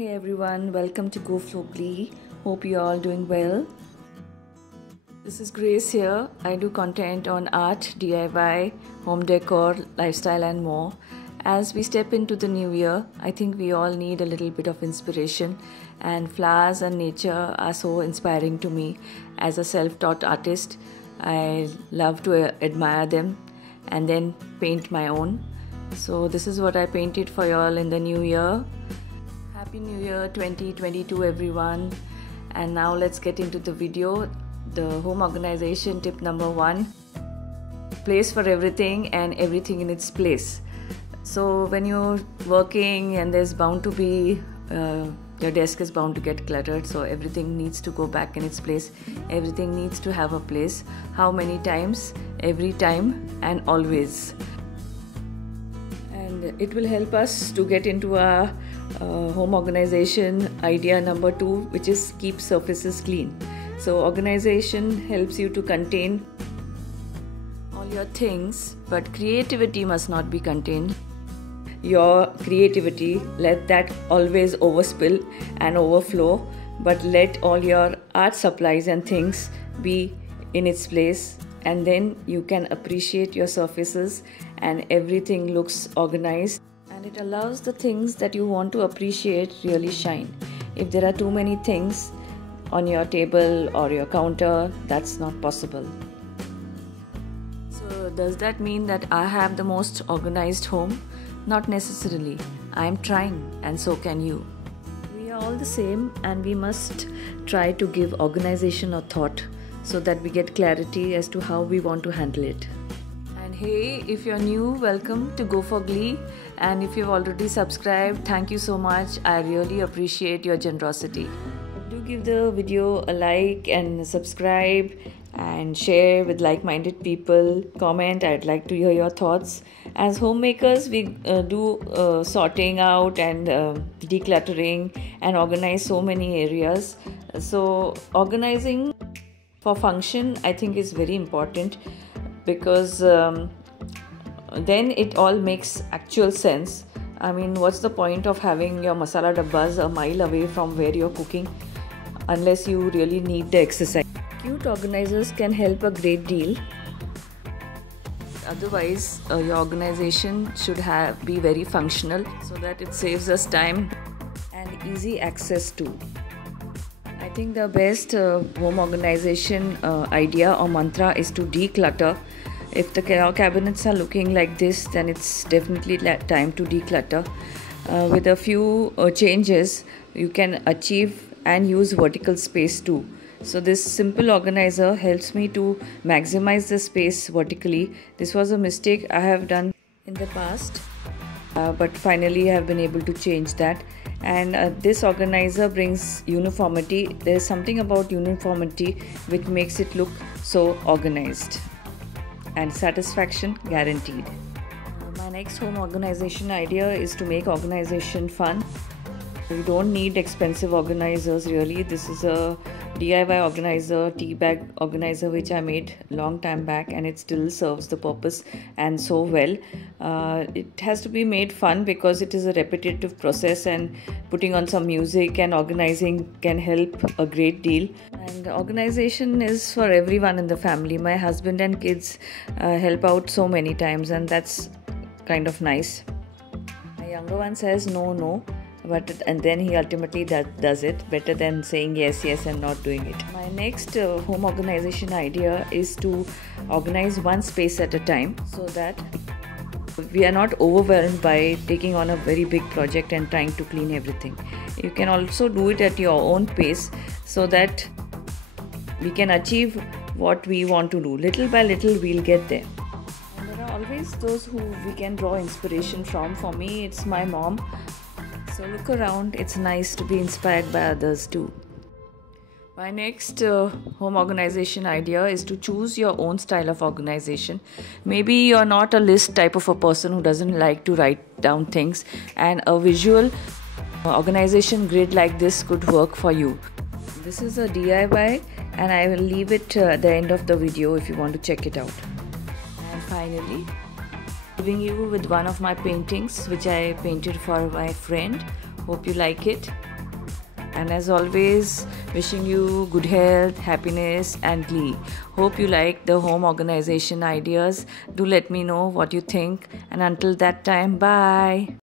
Hey everyone, welcome to goforgleediy. Hope you all doing well. This is Grace here. I do content on art, DIY, home decor, lifestyle and more. As we step into the new year, I think we all need a little bit of inspiration, and flowers and nature are so inspiring to me. As a self-taught artist, I love to admire them and then paint my own. So this is what I painted for you all in the new year. Happy New Year 2022 everyone. And now let's get into the video. The home organization tip number 1: place for everything and everything in its place. So when you're working and there's bound to be your desk is bound to get cluttered, so everything needs to go back in its place. Everything needs to have a place. How many times? Every time and always. And it will help us to get into our home organization idea number 2, which is keep surfaces clean. So organization helps you to contain all your things, but creativity must not be contained. Your creativity, let that always overspill and overflow, but let all your art supplies and things be in its place, and then you can appreciate your surfaces and everything looks organized, and it allows the things that you want to appreciate really shine. If there are too many things on your table or your counter, that's not possible. So does that mean that I have the most organized home? Not necessarily. I am trying, and so can you. We are all the same, and we must try to give organization a thought so that we get clarity as to how we want to handle it. And hey, if you're new, welcome to goforgleediy, and if you've already subscribed, thank you so much. I really appreciate your generosity. Do give the video a like and subscribe and share with like-minded people. Comment. I'd like to hear your thoughts. As homemakers, we do sorting out and decluttering and organize so many areas. So organizing for function, I think, is very important, because then it all makes actual sense. I mean, what's the point of having your masala dabbas a mile away from where you're cooking unless you really need the exercise? Cute organizers can help a great deal. Otherwise, your organization should be very functional so that it saves us time and easy access to. I think the best home organization idea or mantra is to declutter. If the cabinets are looking like this, then it's definitely time to declutter. With a few changes, you can achieve and use vertical space too. So this simple organizer helps me to maximize the space vertically. This was a mistake I have done in the past, but finally I have been able to change that. And this organizer brings uniformity. There is something about uniformity which makes it look so organized, and satisfaction guaranteed. My next home organization idea is to make organization fun. You don't need expensive organizers really. This is a DIY organizer, tea bag organizer, which I made long time back, and it still serves the purpose and so well. It has to be made fun because it is a repetitive process, and putting on some music and organizing can help a great deal. And organization is for everyone in the family. My husband and kids help out so many times, and that's kind of nice. My younger one says no, and then he ultimately does it better than saying yes and not doing it. My next home organization idea is to organize one space at a time, so that we are not overwhelmed by taking on a very big project and trying to clean everything. You can also do it at your own pace, so that we can achieve what we want to do. Little by little, we'll get there. And there are always those who we can draw inspiration from. For me, it's my mom. So look around, it's nice to be inspired by others too. My next home organization idea is to choose your own style of organization. Maybe you're not a list type of a person who doesn't like to write down things, and a visual organization grid like this could work for you. This is a DIY, and I will leave it at the end of the video if you want to check it out. And finally, leaving you with one of my paintings which I painted for my friend. Hope you like it. And as always, wishing you good health, happiness, and glee. Hope you like the home organization ideas. Do let me know what you think. And until that time, bye.